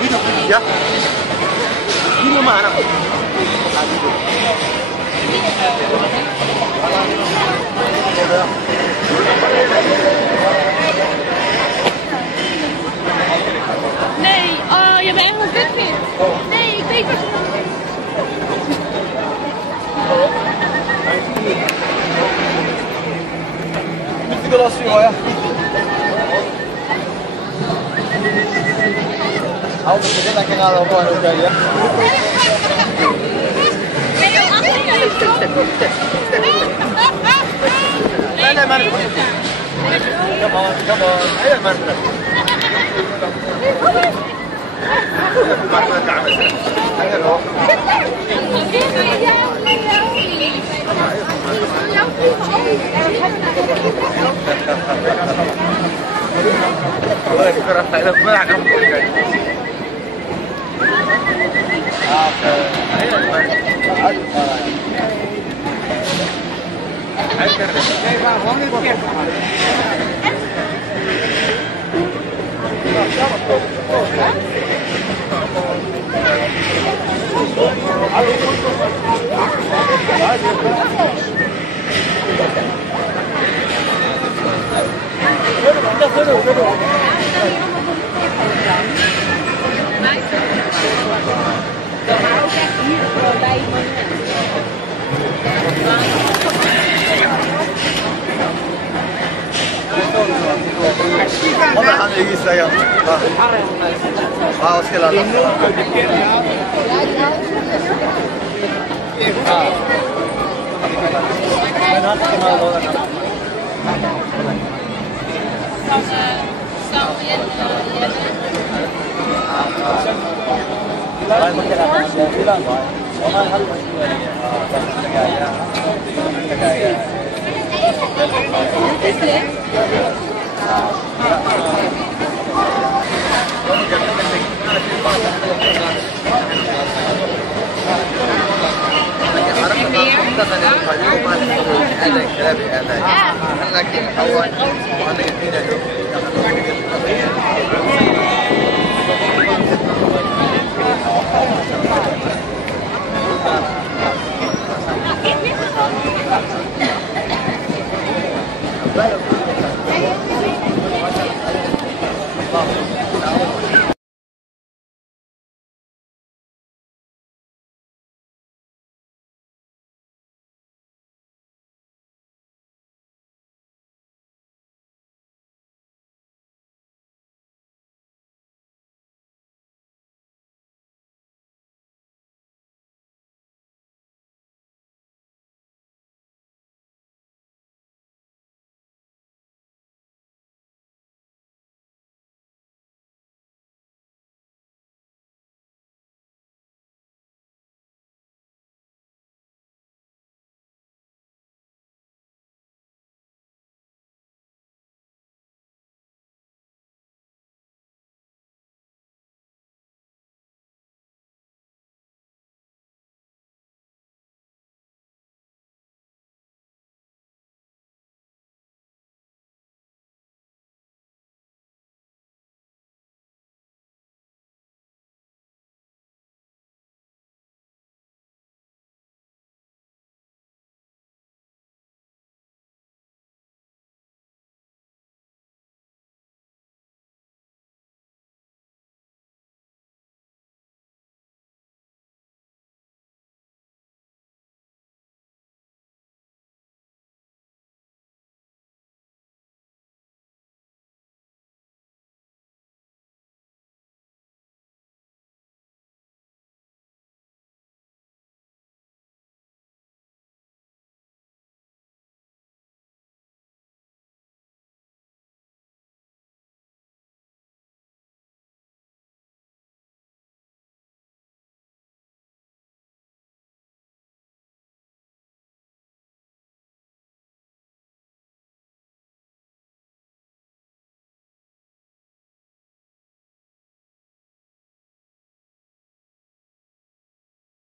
gitu ya. Ini mana? Nee, je bent helemaal goed weer. Nee, ik weet wat je moet. Müzik olasıyor ya. Al bu sene ben kenara alıp oynayacağım ya. Hele ben. Come on, come on. Hele ben. Ona han är gissa jag. Ja, ska la. Men han ska mal då. Lai mo kaya na sila ba? Ona hal mo kaya. Kaya. Wow.